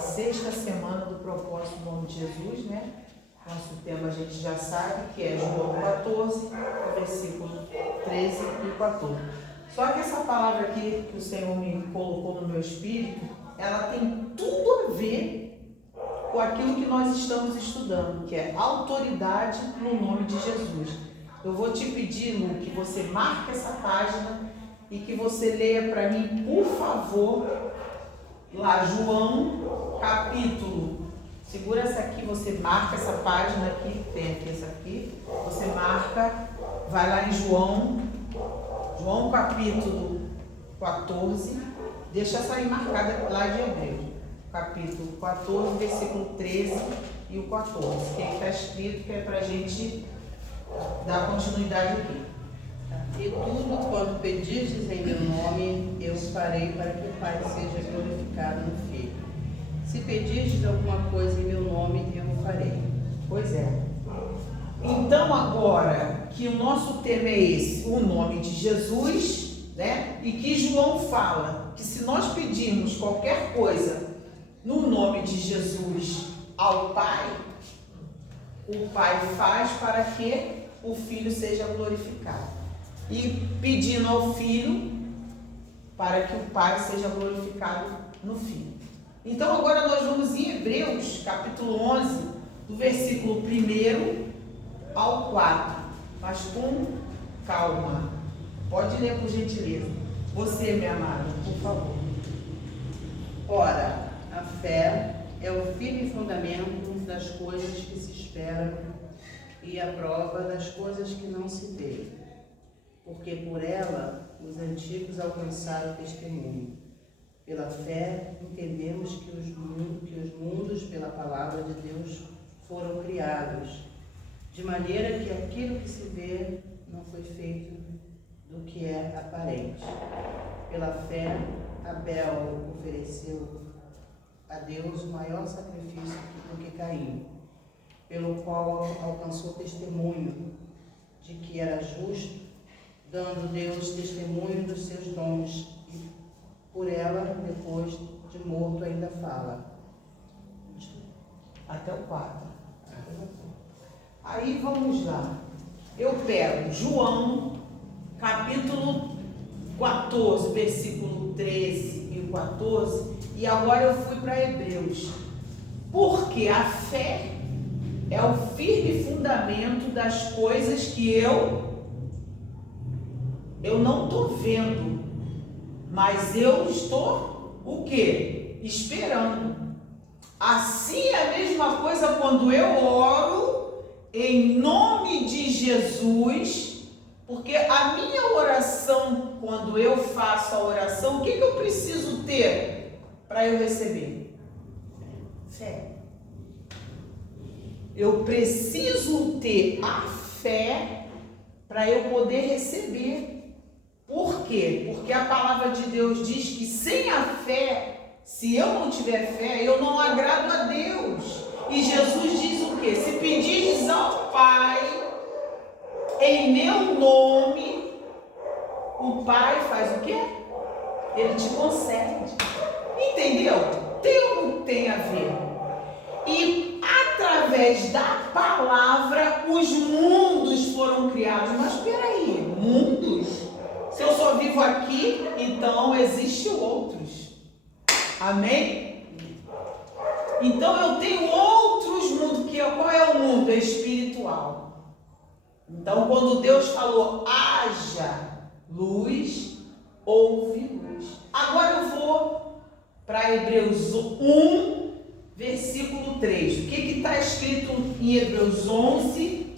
sexta semana do propósito do nome de Jesus, né? Nosso tema a gente já sabe, que é João 14, versículo 13 e 14. Só que essa palavra aqui que o Senhor me colocou no meu espírito, ela tem tudo a ver com aquilo que nós estamos estudando, que é autoridade no nome de Jesus. Eu vou te pedir, Lu, que você marque essa página e que você leia para mim, por favor, lá, João, capítulo. Segura essa aqui, você marca essa página aqui, tem aqui essa aqui, você marca, vai lá em João capítulo 14, deixa essa aí marcada lá de Hebreus, capítulo 14, versículo 13 e o 14, que aí está escrito, que é para a gente dar continuidade aqui. E tudo quanto pedirdes em meu nome, eu farei para que o Pai seja glorificado no Filho. Se pedirdes alguma coisa em meu nome, eu o farei. Pois é. Então agora que o nosso tema é esse, o nome de Jesus, né? E que João fala que se nós pedirmos qualquer coisa no nome de Jesus ao Pai, o Pai faz para que o Filho seja glorificado. E pedindo ao Filho para que o Pai seja glorificado no Filho. Então agora nós vamos em Hebreus, capítulo 11, do versículo 1 ao 4, mas com calma. Pode ler, por gentileza. Você, minha amada, por favor. Ora, a fé é o firme fundamento das coisas que se esperam e a prova das coisas que não se veem, porque por ela os antigos alcançaram testemunho. Pela fé, entendemos que os mundos, pela palavra de Deus, foram criados, de maneira que aquilo que se vê não foi feito do que é aparente. Pela fé, Abel ofereceu a Deus o maior sacrifício do que Caim, pelo qual alcançou testemunho de que era justo, dando Deus testemunho dos seus dons. Por ela, depois de morto, ainda fala. Até o 4. Aí vamos lá. Eu pego João, capítulo 14, versículo 13 e o 14, e agora eu fui para Hebreus. Porque a fé é o firme fundamento das coisas que eu não estou vendo. Mas eu estou o quê? Esperando. Assim é a mesma coisa quando eu oro em nome de Jesus, porque a minha oração, quando eu faço a oração, o que eu preciso ter para eu receber? Fé. Eu preciso ter a fé para eu poder receber. Por quê? Porque a palavra de Deus diz que sem a fé, se eu não tiver fé, eu não agrado a Deus. E Jesus diz o quê? Se pedires ao Pai em meu nome, o Pai faz o quê? Ele te concede. Entendeu? Tem ou não tem a ver? E através da palavra, os mundos foram criados. Mas peraí, mundos? Se eu só vivo aqui, então existem outros. Amém? Então eu tenho outros mundos. Qual é o mundo? É espiritual. Então quando Deus falou, haja luz, houve luz. Agora eu vou para Hebreus 1, versículo 3. O que está escrito em Hebreus 11?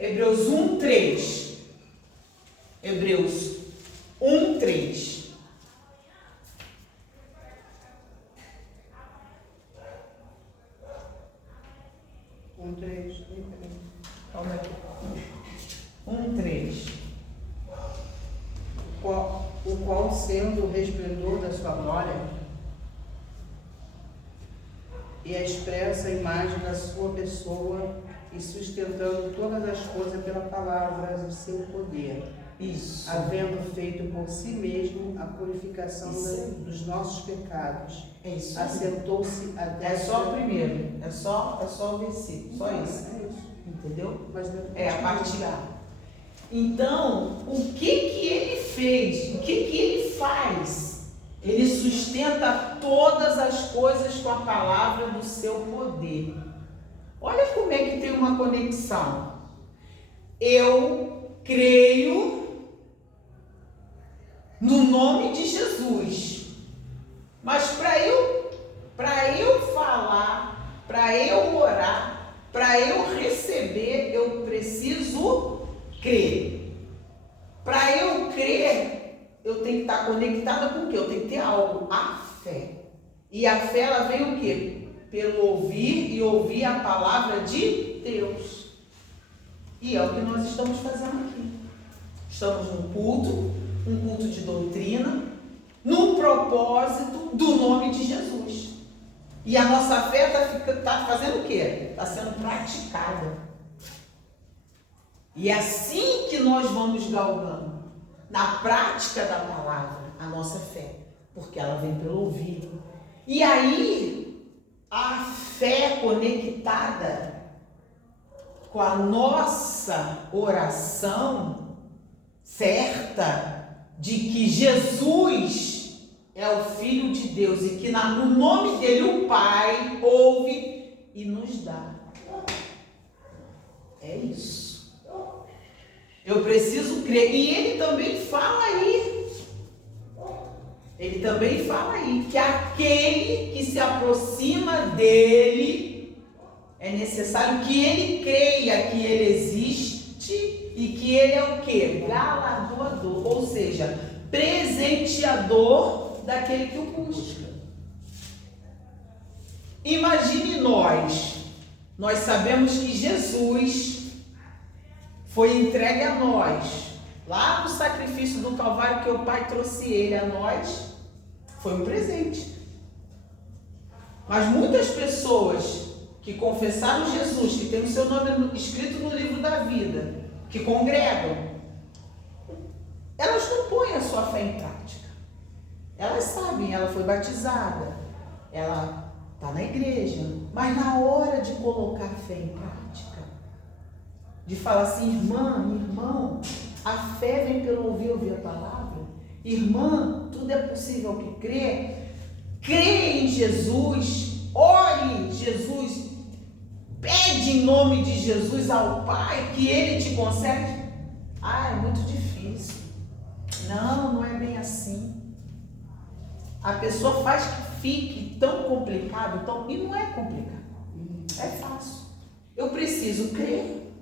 Hebreus 1, 3. Hebreus 1, 3. Calma aqui. 1, 3. O qual, sendo o resplendor da sua glória e a expressa imagem da sua pessoa, e sustentando todas as coisas pela palavra do seu poder. Isso. havendo feito por si mesmo a purificação dos nossos pecados. É isso. Assentou-se a destra. É só o primeiro. É só o versículo. Só isso. É isso. Entendeu? Mas É a parte A. Então, o que ele fez? O que ele faz? Ele sustenta todas as coisas com a palavra do seu poder. Olha como é que tem uma conexão. Eu creio no nome de Jesus. Mas para eu falar, para eu orar, para eu receber, eu preciso crer. Para eu crer, eu tenho que estar conectada com o quê? Eu tenho que ter algo, a fé. E a fé, ela vem o quê? Pelo ouvir e ouvir a palavra de Deus. E é o que nós estamos fazendo aqui. Estamos num culto, um culto de doutrina, num propósito do nome de Jesus. E a nossa fé está fazendo o quê? Está sendo praticada. E é assim que nós vamos galgando, na prática da palavra, a nossa fé. Porque ela vem pelo ouvido. E aí, a fé conectada com a nossa oração certa de que Jesus é o Filho de Deus e que no nome dele o Pai ouve e nos dá. É isso. Eu preciso crer. E ele também fala aí. Ele também fala aí que aquele que se aproxima dele é necessário que ele creia que ele existe e que ele é o quê? Galardoador, ou seja, presenteador daquele que o busca. Imagine nós sabemos que Jesus foi entregue a nós, lá no sacrifício do Calvário que o Pai trouxe ele a nós, foi um presente. Mas muitas pessoas que confessaram Jesus, que tem o seu nome escrito no livro da vida, que congregam, elas não põem a sua fé em prática. Elas sabem, ela foi batizada, ela está na igreja, mas na hora de colocar a fé em prática, de falar assim, irmã, irmão, a fé vem pelo ouvir a palavra, irmã, tudo é possível que crê, crê em Jesus, ore Jesus, pede em nome de Jesus ao Pai que Ele te concede. É muito difícil. Não é bem assim. A pessoa faz que fique tão complicado, e não é complicado. É fácil. Eu preciso crer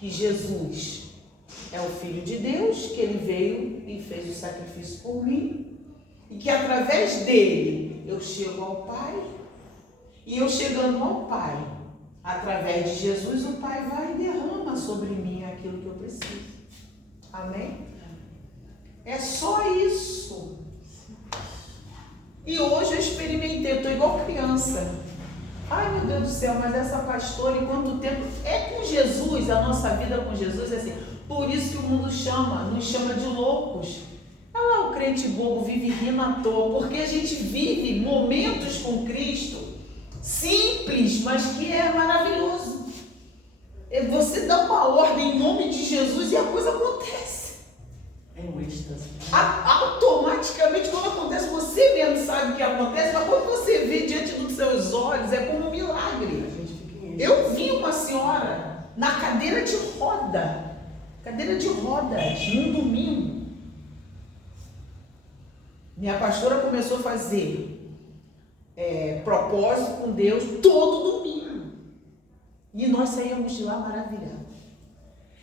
que Jesus é o Filho de Deus, que Ele veio e fez o sacrifício por mim, e que através dele eu chego ao Pai, e eu chegando ao Pai, através de Jesus, o Pai vai e derrama sobre mim aquilo que eu preciso. Amém? É só isso. E hoje eu experimentei, eu estou igual criança. Ai, meu Deus do céu, mas essa pastora, em quanto tempo? É com Jesus, a nossa vida com Jesus é assim. Por isso que o mundo nos chama de loucos. Olha lá, o crente bobo vive rindo à toa, porque a gente vive momentos com Cristo simples, mas que é maravilhoso. Você dá uma ordem em nome de Jesus e a coisa acontece. É um êxtase. Automaticamente, quando acontece, você mesmo sabe o que acontece, mas quando você vê diante dos seus olhos, é como um milagre. Eu vi uma senhora na cadeira de rodas, num domingo. Minha pastora começou a fazer propósito com Deus todo domingo. E nós saíamos de lá maravilhados.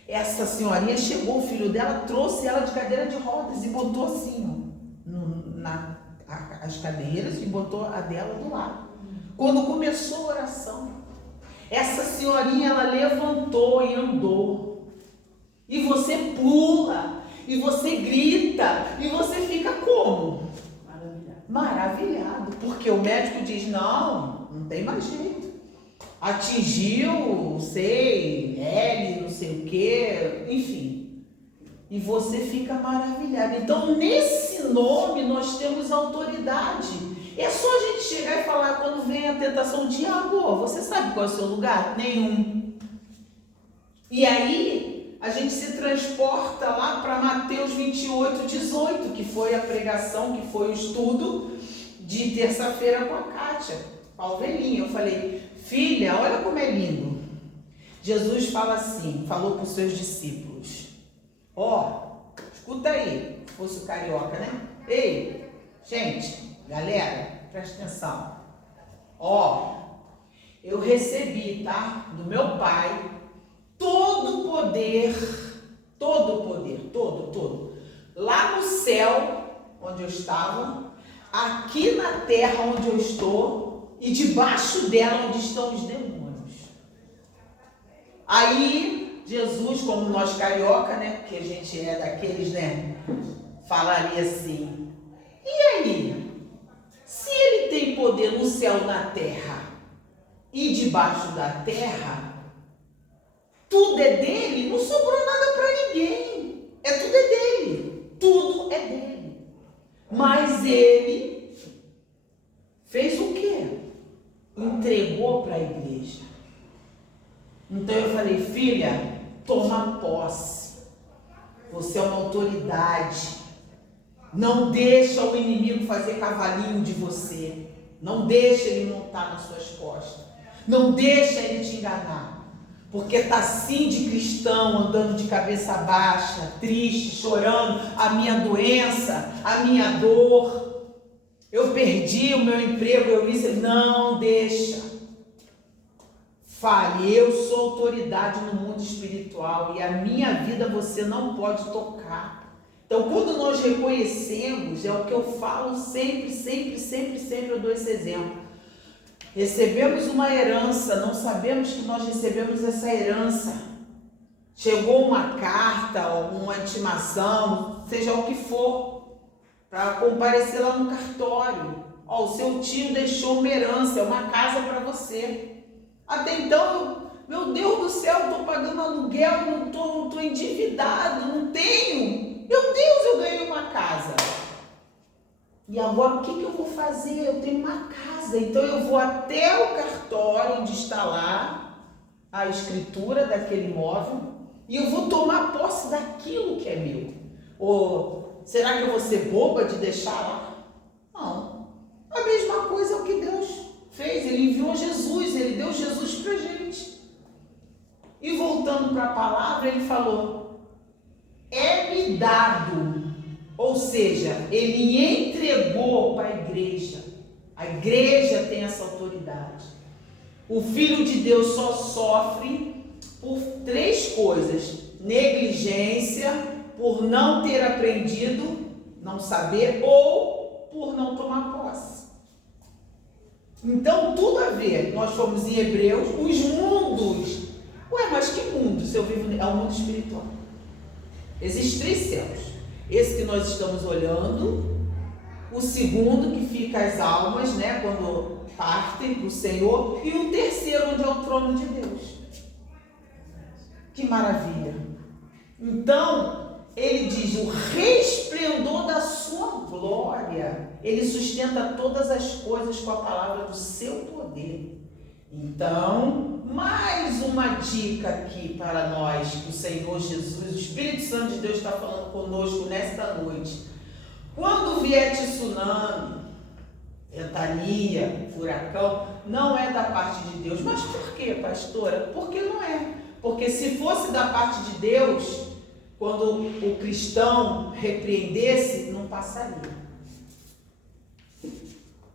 Essa senhorinha chegou, o filho dela trouxe ela de cadeira de rodas e botou assim, as cadeiras, e botou a dela do lado. Quando começou a oração, essa senhorinha, ela levantou e andou. E você pula, e você grita, e você fica como? Maravilhado, porque o médico diz, não tem mais jeito. Atingiu, não sei o que, enfim. e você fica maravilhado. Então, nesse nome, nós temos autoridade. É só a gente chegar e falar quando vem a tentação, diabo, você sabe qual é o seu lugar? Nenhum. E aí, a gente se transporta lá para Mateus 28, 18, que foi a pregação, que foi o estudo de terça-feira com a Kátia, com a ovelhinha. Eu falei, filha, olha como é lindo. Jesus fala assim, falou para os seus discípulos. Escuta aí, se fosse o carioca, né? Ei, gente, galera, presta atenção. Eu recebi, tá? Do meu pai, todo o poder, todo. Lá no céu, onde eu estava, aqui na terra onde eu estou, e debaixo dela onde estão os demônios. Aí, Jesus, como nós carioca, né? Porque a gente é daqueles, né? Falaria assim, e aí? Se ele tem poder no céu, na terra e debaixo da terra, tudo é dele, não sobrou nada para ninguém. Tudo é dele. Tudo é dele. Mas ele fez o quê? Entregou para a igreja. Então eu falei, filha, toma posse. Você é uma autoridade. Não deixa o inimigo fazer cavalinho de você. Não deixa ele montar nas suas costas. Não deixa ele te enganar. Porque está assim de cristão, andando de cabeça baixa, triste, chorando a minha doença, a minha dor. Eu perdi o meu emprego, eu disse, não deixa. Fale, eu sou autoridade no mundo espiritual e a minha vida você não pode tocar. Então, quando nós reconhecemos, é o que eu falo sempre, eu dou esse exemplo. Recebemos uma herança, não sabemos que nós recebemos essa herança. Chegou uma carta, uma intimação, seja o que for, para comparecer lá no cartório. O seu tio deixou uma herança, é uma casa para você. Até então, meu Deus do céu, estou pagando aluguel, não estou endividado, não tenho. Meu Deus, eu ganhei uma casa. E agora o que eu vou fazer? Eu tenho uma casa, então eu vou até o cartório onde está lá a escritura daquele imóvel e eu vou tomar posse daquilo que é meu. Ou será que eu vou ser boba de deixar lá? Não. A mesma coisa é o que Deus fez. Ele enviou Jesus, ele deu Jesus para a gente. E voltando para a palavra, ele falou, é-me dado. Ou seja, ele entregou para a igreja. A igreja tem essa autoridade. O Filho de Deus só sofre por 3 coisas. Negligência, por não ter aprendido, não saber, ou por não tomar posse. Então, tudo a ver. Nós fomos em Hebreus, os mundos. Mas que mundo? Se eu vivo, é o mundo espiritual. Existem 3 céus. Esse que nós estamos olhando, o segundo que fica as almas, né, quando partem para o Senhor, e o terceiro onde é o trono de Deus. Que maravilha! Então, ele diz, o resplendor da sua glória, ele sustenta todas as coisas com a palavra do seu poder. Então, mais uma dica aqui para nós, que o Senhor Jesus, o Espírito Santo de Deus está falando conosco nesta noite. Quando vier tsunami, ventania, furacão, não é da parte de Deus. Mas por quê, pastora? Porque não é. Porque se fosse da parte de Deus, quando o cristão repreendesse, não passaria.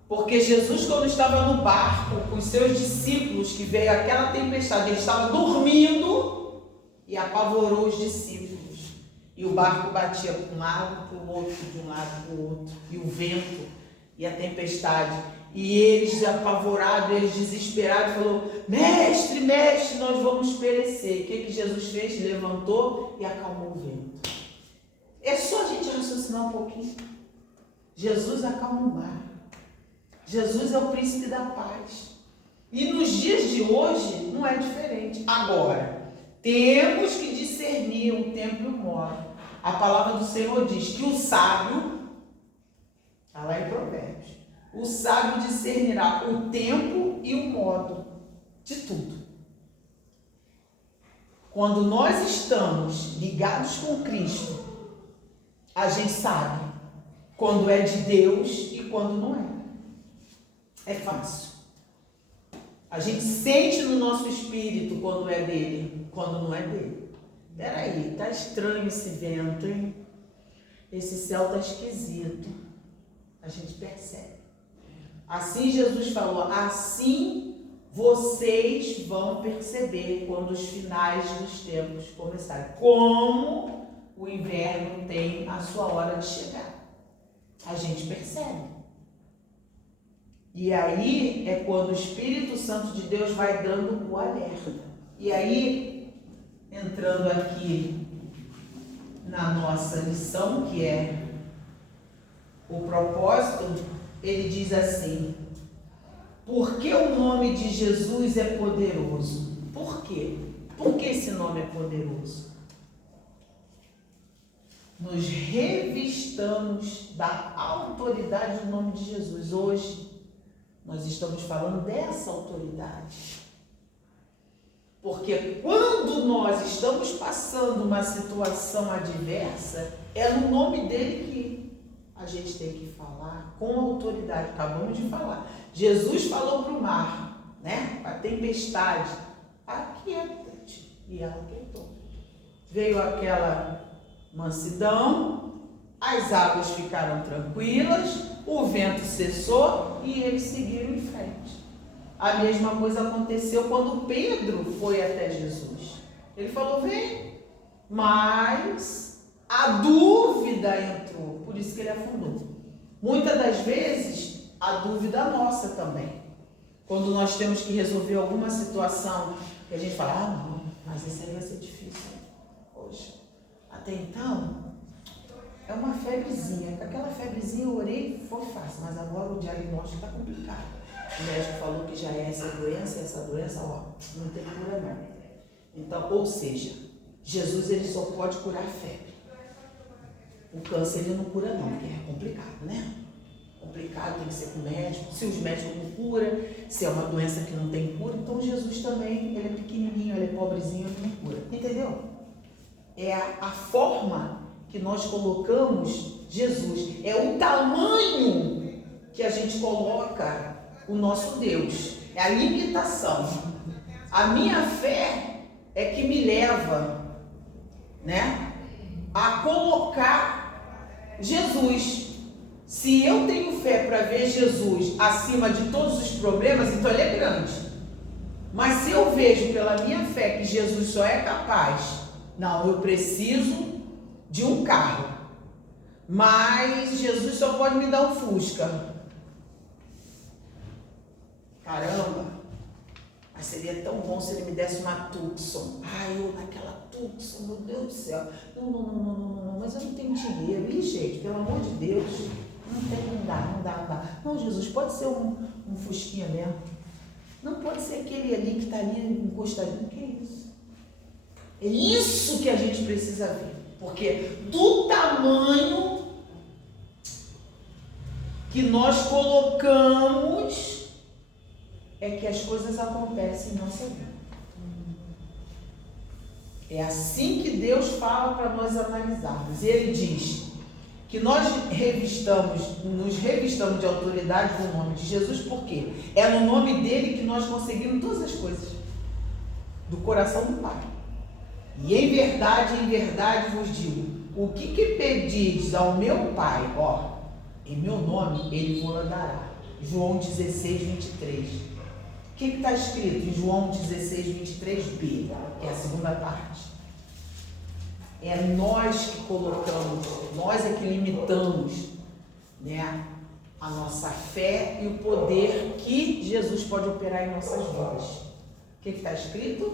Porque Jesus, quando estava no barco com os seus discípulos, que veio aquela tempestade, ele estava dormindo e apavorou os discípulos. E o barco batia para um lado, para o outro, de um lado para o outro, e o vento, e a tempestade. E eles apavorados, eles desesperados, falou, mestre, nós vamos perecer. O que Jesus fez? Levantou e acalmou o vento. É só a gente raciocinar um pouquinho. Jesus acalma o mar. Jesus é o príncipe da paz. E nos dias de hoje não é diferente. Agora, temos que discernir o tempo e o modo. A palavra do Senhor diz que o sábio, está lá em Provérbios, o sábio discernirá o tempo e o modo de tudo. Quando nós estamos ligados com Cristo, a gente sabe quando é de Deus e quando não é. É fácil. A gente sente no nosso espírito quando é dele, quando não é dele. Peraí, tá estranho esse vento, hein? Esse céu tá esquisito. A gente percebe. Assim Jesus falou, assim vocês vão perceber quando os finais dos tempos começarem. Como o inverno tem a sua hora de chegar. A gente percebe. E aí é quando o Espírito Santo de Deus vai dando o alerta. E aí, entrando aqui na nossa lição, que é o propósito, ele diz assim: porque o nome de Jesus é poderoso? Por quê? Por que esse nome é poderoso? Nos revistamos da autoridade do nome de Jesus. Hoje, nós estamos falando dessa autoridade. Porque quando nós estamos passando uma situação adversa, é no nome dele que a gente tem que falar com autoridade. Acabamos de falar. Jesus falou para o mar, né? Para a tempestade, aquieta-te. E ela aquietou. Veio aquela mansidão, as águas ficaram tranquilas, o vento cessou e eles seguiram em frente. A mesma coisa aconteceu quando Pedro foi até Jesus. Ele falou, vem, mas a dúvida entrou, por isso que ele afundou. Muitas das vezes, a dúvida nossa também. Quando nós temos que resolver alguma situação, que a gente fala, não, mas isso aí vai ser difícil hoje. Até então, é uma febrezinha. Com aquela febrezinha eu orei, foi fácil, mas agora o diagnóstico está complicado. O médico falou que já é essa doença, ó, não tem cura não. Então, ou seja, Jesus ele só pode curar a febre. O câncer ele não cura não, porque é complicado, né? Complicado, tem que ser com o médico. Se os médicos não curam, se é uma doença que não tem cura, então Jesus também, ele é pequenininho, ele é pobrezinho, ele não cura. Entendeu? É a forma que nós colocamos Jesus. É o tamanho que a gente coloca o nosso Deus. É a limitação. A minha fé é que me leva, né, a colocar Jesus. Se eu tenho fé para ver Jesus acima de todos os problemas, então ele é grande. Mas se eu vejo pela minha fé que Jesus só é capaz, não, eu preciso de um carro, mas Jesus só pode me dar um Fusca. Caramba, mas seria tão bom se ele me desse uma Tucson. Ai, eu naquela Tucson, meu Deus do céu. Não, mas eu não tenho dinheiro. Ih, gente, pelo amor de Deus, não dá. Não, Jesus, pode ser um Fusquinha mesmo. Não pode ser aquele ali que está ali encostadinho. Que é isso? É isso que a gente precisa ver. Porque do tamanho que nós colocamos é que as coisas acontecem em nossa vida. É assim que Deus fala para nós analisarmos. Ele diz que nós nos revistamos de autoridade no nome de Jesus, porque é no nome dele que nós conseguimos todas as coisas do coração do Pai. E em verdade vos digo, o que pedis ao meu Pai, ó, em meu nome, ele vos dará. João 16, 23. O que está escrito em João 16, 23b, que é a segunda parte? É nós que colocamos, nós é que limitamos, né, a nossa fé e o poder que Jesus pode operar em nossas vidas. O que está escrito?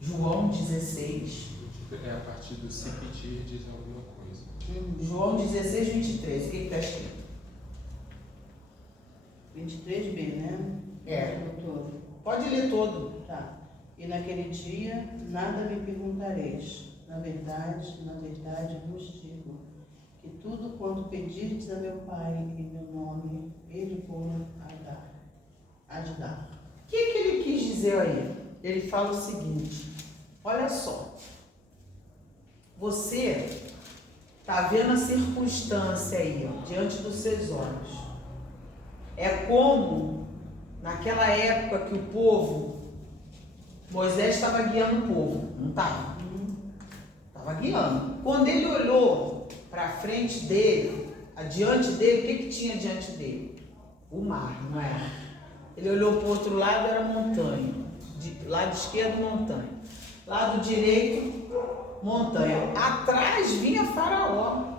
João 16. É a partir do se pedir diz alguma coisa. João 16, 23. O que está escrito? 23b, né? É. Todo. Pode ler todo. Tá. E naquele dia nada me perguntareis. Na verdade vos digo, que tudo quanto pedirdes a meu Pai em meu nome, Ele há de dar. O que ele quis dizer aí? Ele fala o seguinte, olha só, você está vendo a circunstância aí, ó, diante dos seus olhos. É como naquela época que o povo, Moisés estava guiando o povo, não estava? Estava guiando. Quando ele olhou para frente dele, adiante dele, o que tinha diante dele? O mar, não é? Ele olhou para o outro lado, era montanha. Lado esquerdo, montanha. Lado direito, montanha. Atrás vinha Faraó.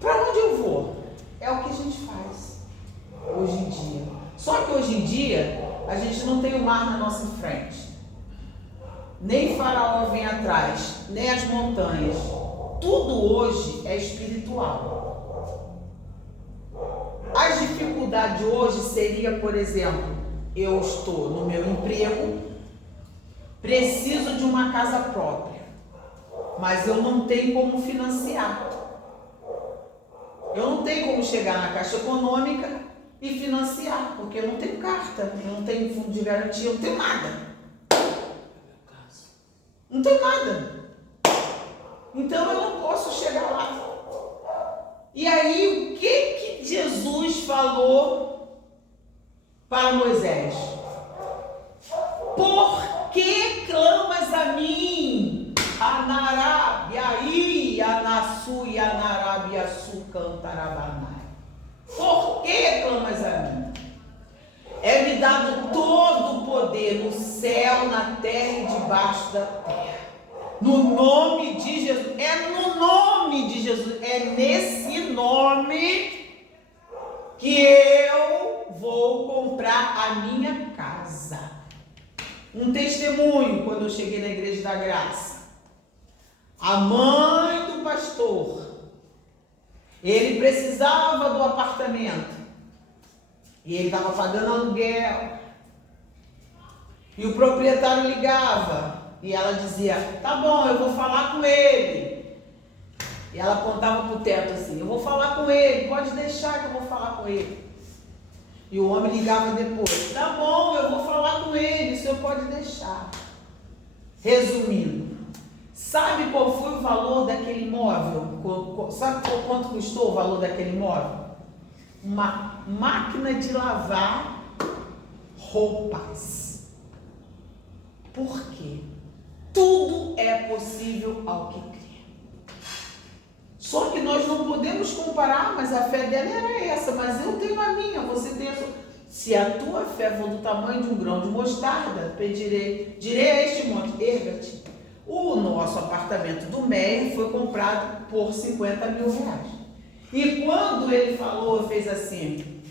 Para onde eu vou? É o que a gente faz hoje em dia. Só que hoje em dia, a gente não tem o mar na nossa frente. Nem Faraó vem atrás, nem as montanhas. Tudo hoje é espiritual. As dificuldades hoje seria, por exemplo, eu estou no meu emprego, preciso de uma casa própria, mas eu não tenho como financiar. Eu não tenho como chegar na Caixa Econômica e financiar, porque eu não tenho carta, eu não tenho fundo de garantia, eu não tenho nada. Não tenho nada. Então eu não posso chegar lá. E aí, o que Jesus falou para Moisés? Por que clamas a mim? Anarabiaí, Anassu e Anarabiaçu cantarabanai. Por que clamas a mim? É-me dado todo o poder no céu, na terra e debaixo da terra. No nome de Jesus. É no nome de Jesus. É nesse nome que eu vou comprar a minha casa. Um testemunho quando eu cheguei na Igreja da Graça. A mãe do pastor, ele precisava do apartamento. E ele estava pagando aluguel. E o proprietário ligava. E ela dizia, tá bom, eu vou falar com ele. E ela apontava para o teto assim, eu vou falar com ele, pode deixar que eu vou falar com ele. E o homem ligava depois, tá bom, eu vou falar com ele, o senhor pode deixar. Resumindo, sabe qual foi o valor daquele imóvel? Sabe quanto custou o valor daquele imóvel? Uma máquina de lavar roupas. Por quê? Tudo é possível ao que crê. Só que nós não podemos comparar, mas a fé dela era essa, mas eu tenho a minha, você tem a sua. Se a tua fé for do tamanho de um grão de mostarda, direi a este monte, erga-te. O nosso apartamento do Meyer foi comprado por 50 mil reais. E quando ele falou, fez assim,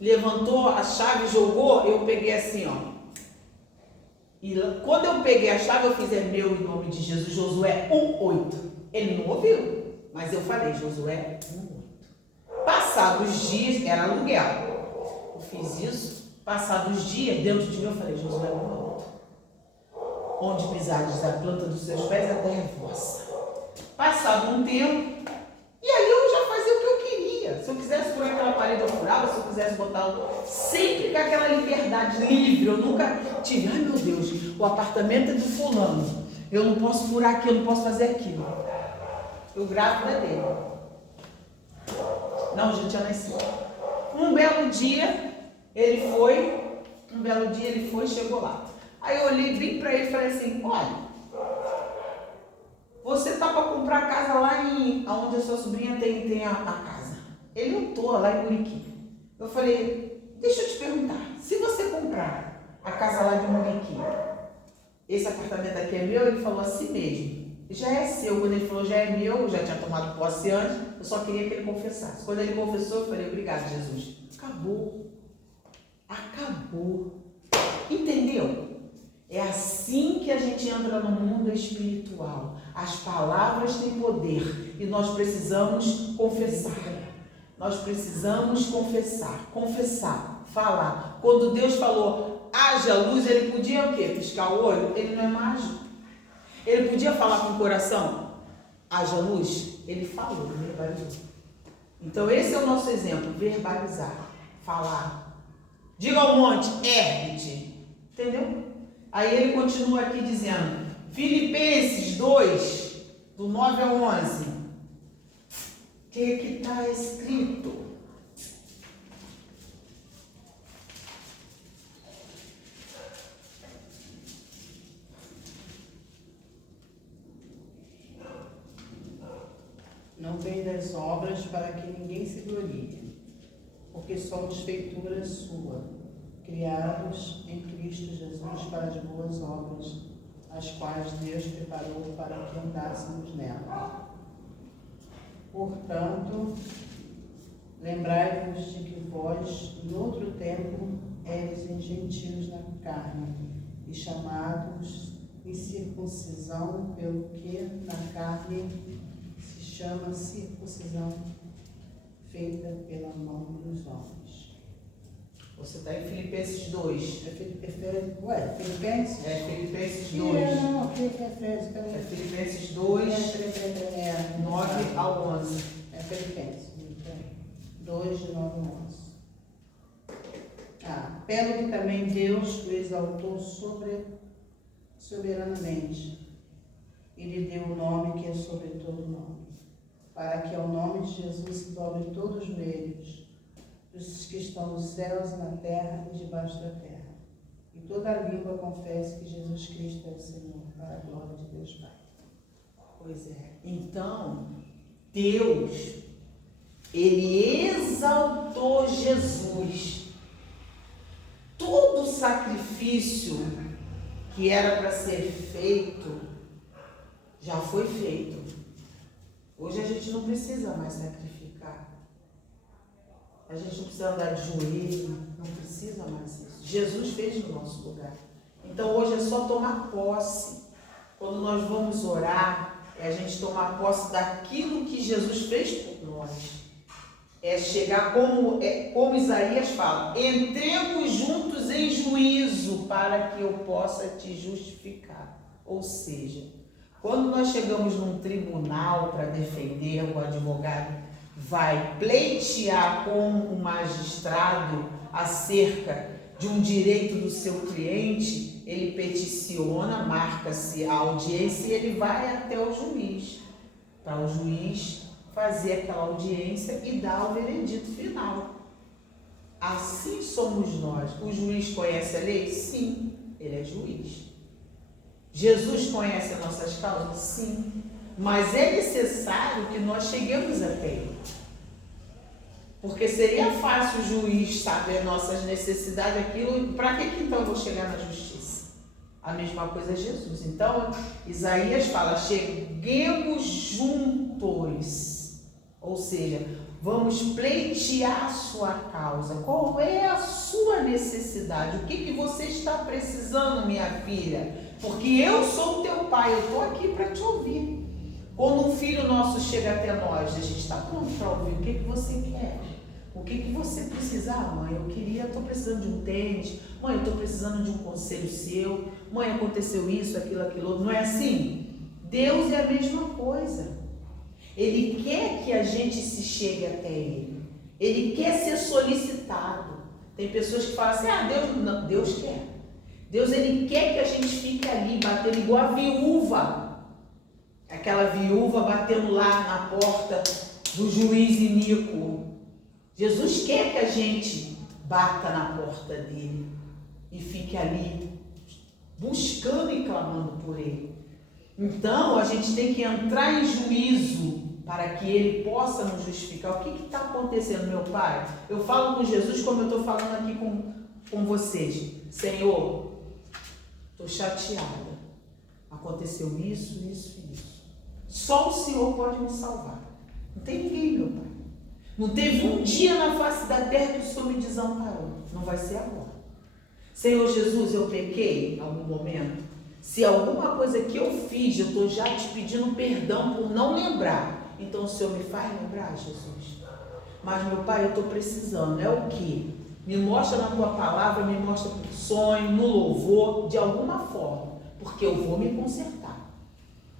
levantou a chave, jogou, eu peguei assim, ó. E quando eu peguei a chave, eu fiz, é meu em nome de Jesus, Josué 1:8. Ele não ouviu, mas eu falei, Josué 1:8. Passados dias, era aluguel. Eu fiz isso, passados dias, dentro de mim eu falei, Josué 1:8. Onde pisares a planta dos seus pés, a terra é vossa. Passado um tempo, e ali eu já fazia o que eu queria. Se eu quisesse furar aquela parede, eu furava. Se eu quisesse botar sempre com aquela liberdade livre. Eu nunca tive, ai meu Deus, o apartamento é do fulano. Eu não posso furar aqui, eu não posso fazer aquilo. Eu grávida dele. Não, já tinha nascido. Um belo dia, ele foi, chegou lá. Aí eu olhei bem para ele e falei assim, olha, você tá para comprar casa lá onde a sua sobrinha tem a casa. Ele não tô lá em Muriqui. Eu falei, deixa eu te perguntar, se você comprar a casa lá de Muriqui, esse apartamento aqui é meu? Ele falou assim mesmo. Já é seu. Quando ele falou já é meu, eu já tinha tomado posse antes, eu só queria que ele confessasse. Quando ele confessou, eu falei, obrigado, Jesus. Acabou. Acabou. Entendeu? É assim que a gente entra no mundo espiritual. As palavras têm poder e nós precisamos confessar. Nós precisamos confessar, falar. Quando Deus falou, haja luz, ele podia o quê? Piscar o olho? Ele não é mágico. Ele podia falar com o coração, haja luz? Ele falou, verbalizou. Então esse é o nosso exemplo, verbalizar, falar. Diga ao monte, ergue-te. Entendeu? Aí ele continua aqui dizendo, Filipenses 2, do 9 ao 11. O que está escrito? Não vem das obras para que ninguém se glorie, porque somos feitura sua, criados em Cristo Jesus para as boas obras, as quais Deus preparou para que andássemos nela. Portanto, lembrai-vos de que vós, em outro tempo, eres gentios na carne, e chamados incircuncisão, pelo que na carne se chama circuncisão, feita pela mão dos homens. Você está em Filipenses 2. Filipenses? É Filipenses 2. Não, aqui é Efésios, peraí. É Filipenses 2, 9 ao 11. É Filipenses, peraí. 2, de 9 ao 11. Pelo que também Deus o exaltou soberanamente, e lhe deu o nome que é sobre todo nome, para que ao nome de Jesus se dobre todos os joelhos, dos que estão nos céus, na terra e debaixo da terra, e toda língua confesse que Jesus Cristo é o Senhor, para a glória de Deus Pai. Pois é. Então, Deus, Ele exaltou Jesus. Todo sacrifício que era para ser feito, já foi feito. Hoje a gente não precisa mais sacrificar. A gente não precisa andar de joelho, não precisa mais isso. Jesus fez no nosso lugar. Então hoje é só tomar posse. Quando nós vamos orar, é a gente tomar posse daquilo que Jesus fez por nós. É chegar como Isaías fala, entremos juntos em juízo para que eu possa te justificar. Ou seja, quando nós chegamos num tribunal para defender, o advogado vai pleitear com o magistrado acerca de um direito do seu cliente, ele peticiona, marca-se a audiência e ele vai até o juiz, para o juiz fazer aquela audiência e dar o veredito final. Assim somos nós. O juiz conhece a lei? Sim, ele é juiz. Jesus conhece as nossas causas? Sim. Mas é necessário que nós cheguemos até ele. Porque seria fácil o juiz saber nossas necessidades, aquilo, para que então eu vou chegar na justiça? A mesma coisa é Jesus. Então, Isaías fala, cheguemos juntos. Ou seja, vamos pleitear a sua causa. Qual é a sua necessidade? O que você está precisando, minha filha? Porque eu sou o teu pai, eu estou aqui para te ouvir. Quando um filho nosso chega até nós, a gente está pronto para ouvir. O que você quer? O que você precisa? Mãe, estou precisando de um tênis. Mãe, eu estou precisando de um conselho seu. Mãe, aconteceu isso, aquilo, outro. Não é assim? Deus é a mesma coisa. Ele quer que a gente se chegue até Ele. Ele quer ser solicitado. Tem pessoas que falam assim, Deus não. Deus quer. Deus, Ele quer que a gente fique ali, batendo igual a viúva. Aquela viúva batendo lá na porta do juiz iníquo. Jesus quer que a gente bata na porta dele e fique ali buscando e clamando por Ele. Então, a gente tem que entrar em juízo para que Ele possa nos justificar. O que está acontecendo, meu Pai? Eu falo com Jesus como eu estou falando aqui com vocês. Senhor, estou chateada. Aconteceu isso, isso e isso. Só o Senhor pode me salvar. Não tem ninguém, meu Pai. Não teve um dia na face da terra que o Senhor me desamparou. Não vai ser agora. Senhor Jesus, eu pequei em algum momento. Se alguma coisa que eu fiz, eu estou já te pedindo perdão por não lembrar. Então o Senhor me faz lembrar, Jesus. Mas, meu Pai, eu estou precisando. É o quê? Me mostra na tua palavra, me mostra no sonho, no louvor, de alguma forma. Porque eu vou me consertar.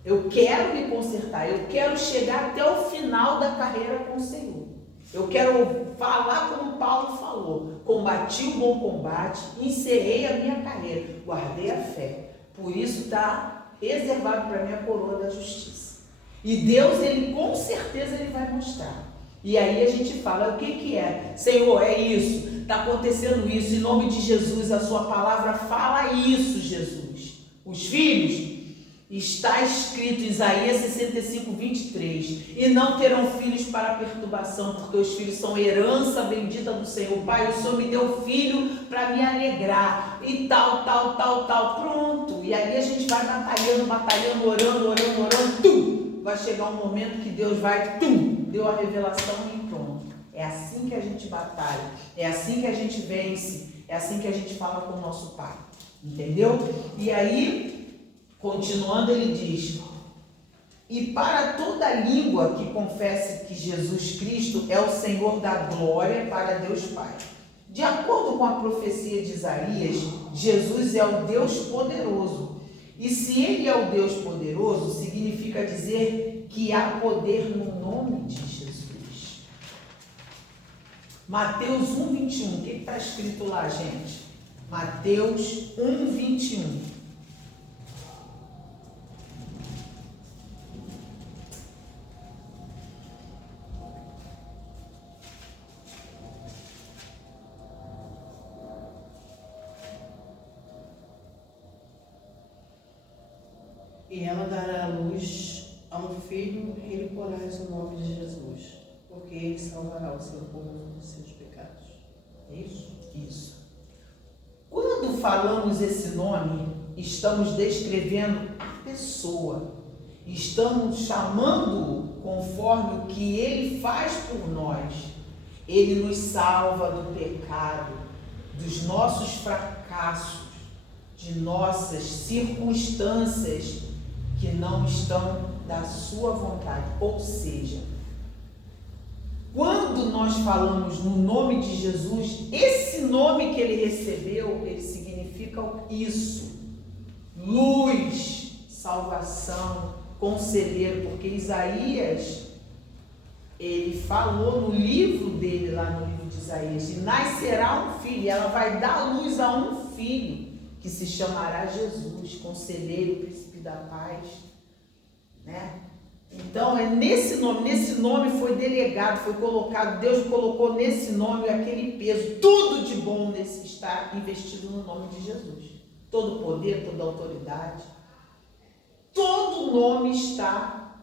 Eu quero me consertar, eu quero chegar até o final da carreira com o Senhor. Eu quero falar como Paulo falou: combati o bom combate, encerrei a minha carreira, guardei a fé. Por isso está reservado para mim a coroa da justiça. E Deus, Ele com certeza Ele vai mostrar. E aí a gente fala: o que é? Senhor, é isso, está acontecendo isso, em nome de Jesus, a sua palavra fala isso, Jesus. Os filhos, está escrito em Isaías 65, 23, e não terão filhos para perturbação, porque os filhos são herança bendita do Senhor. Pai, o Senhor me deu filho para me alegrar, e tal, pronto. E aí a gente vai batalhando, orando, tum! Vai chegar um momento que Deus vai, tum! Deu a revelação e pronto. É assim que a gente batalha, é assim que a gente vence, é assim que a gente fala com o nosso Pai, entendeu? E aí, continuando, ele diz: e para toda língua que confesse que Jesus Cristo é o Senhor da glória, para Deus Pai. De acordo com a profecia de Isaías, Jesus é o Deus poderoso. E se Ele é o Deus poderoso, significa dizer que há poder no nome de Jesus. Mateus 1, 21. O que está escrito lá, gente? Mateus 1, 21. E ela dará à luz a um filho e lhe porás o nome de Jesus, porque ele salvará o seu povo dos seus pecados. É isso? Isso. Quando falamos esse nome, estamos descrevendo a pessoa. Estamos chamando-o conforme o que ele faz por nós. Ele nos salva do pecado, dos nossos fracassos, de nossas circunstâncias que não estão da sua vontade. Ou seja, quando nós falamos no nome de Jesus, esse nome que ele recebeu, ele significa isso: luz, salvação, conselheiro, porque Isaías, ele falou no livro dele, lá no livro de Isaías, e nascerá um filho, ela vai dar luz a um filho, que se chamará Jesus, conselheiro, príncipe da paz, né? Então é nesse nome foi delegado, foi colocado, Deus colocou nesse nome aquele peso, tudo de bom nesse está investido no nome de Jesus. Todo poder, toda autoridade, todo nome está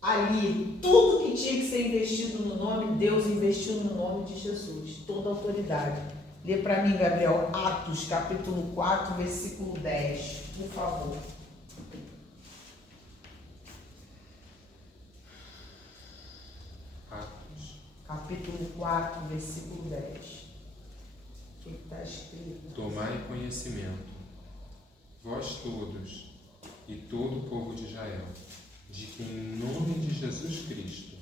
ali, tudo que tinha que ser investido no nome, Deus investiu no nome de Jesus, toda autoridade. Lê para mim, Gabriel, Atos, capítulo 4, versículo 10, por favor. Atos. Capítulo 4, versículo 10. O que está escrito? Tomai conhecimento, vós todos e todo o povo de Israel, de que em nome de Jesus Cristo,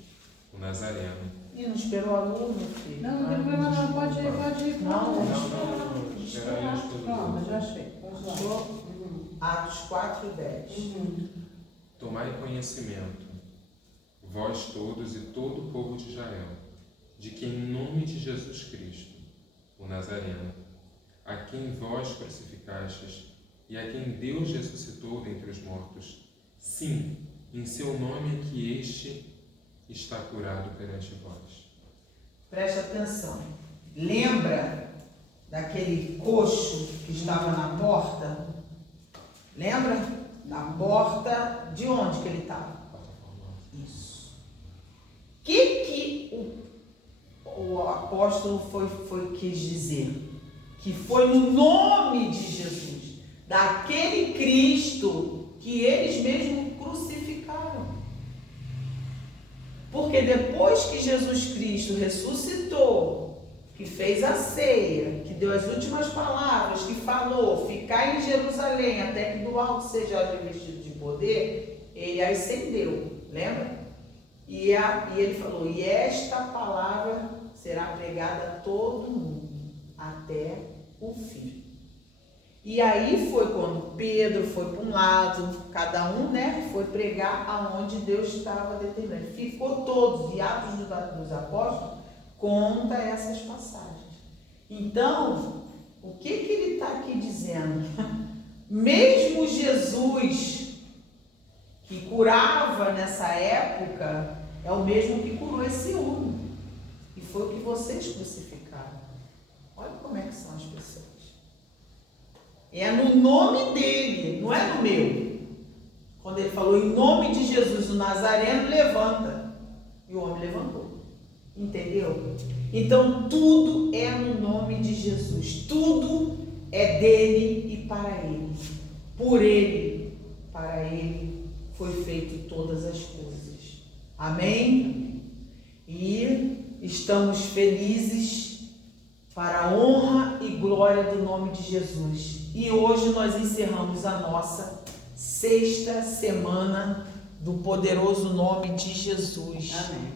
o Nazareno. E não esperou a luz, meu filho? Não tem problema não, pode ir. Não. Espera aí, acho que eu Não, não. mas já achei. Vamos lá. Achou? Atos 4, 10. Tomai conhecimento, vós todos e todo o povo de Israel, de que em nome de Jesus Cristo, o Nazareno, a quem vós crucificastes e a quem Deus ressuscitou dentre os mortos, sim, em seu nome é que este está curado perante vós. Preste atenção. Lembra daquele coxo que estava na porta? Lembra? Na porta de onde que ele estava? Isso. O que o apóstolo quis dizer? Que foi no nome de Jesus, daquele Cristo que eles mesmos crucificaram. Porque depois que Jesus Cristo ressuscitou, que fez a ceia, que deu as últimas palavras, que falou: ficai em Jerusalém até que do alto seja revestido de poder, ele ascendeu, lembra? E ele falou: e esta palavra será pregada a todo mundo, até o fim. E aí foi quando Então Pedro foi para um lado, cada um, né, foi pregar aonde Deus estava determinando. Ficou todos, e Atos dos Apóstolos conta essas passagens. Então, o que ele está aqui dizendo? Mesmo Jesus, que curava nessa época, é o mesmo que curou esse homem. E foi o que vocês crucificaram. Olha como é que são as pessoas. É no nome dele, não é no meu. Quando ele falou em nome de Jesus, o Nazareno, levanta. E o homem levantou. Entendeu? Então tudo é no nome de Jesus. Tudo é dele e para ele. Por ele, para ele, foi feito todas as coisas. Amém? E estamos felizes para a honra e glória do nome de Jesus. E hoje nós encerramos a nossa 6ª semana do poderoso nome de Jesus. Amém.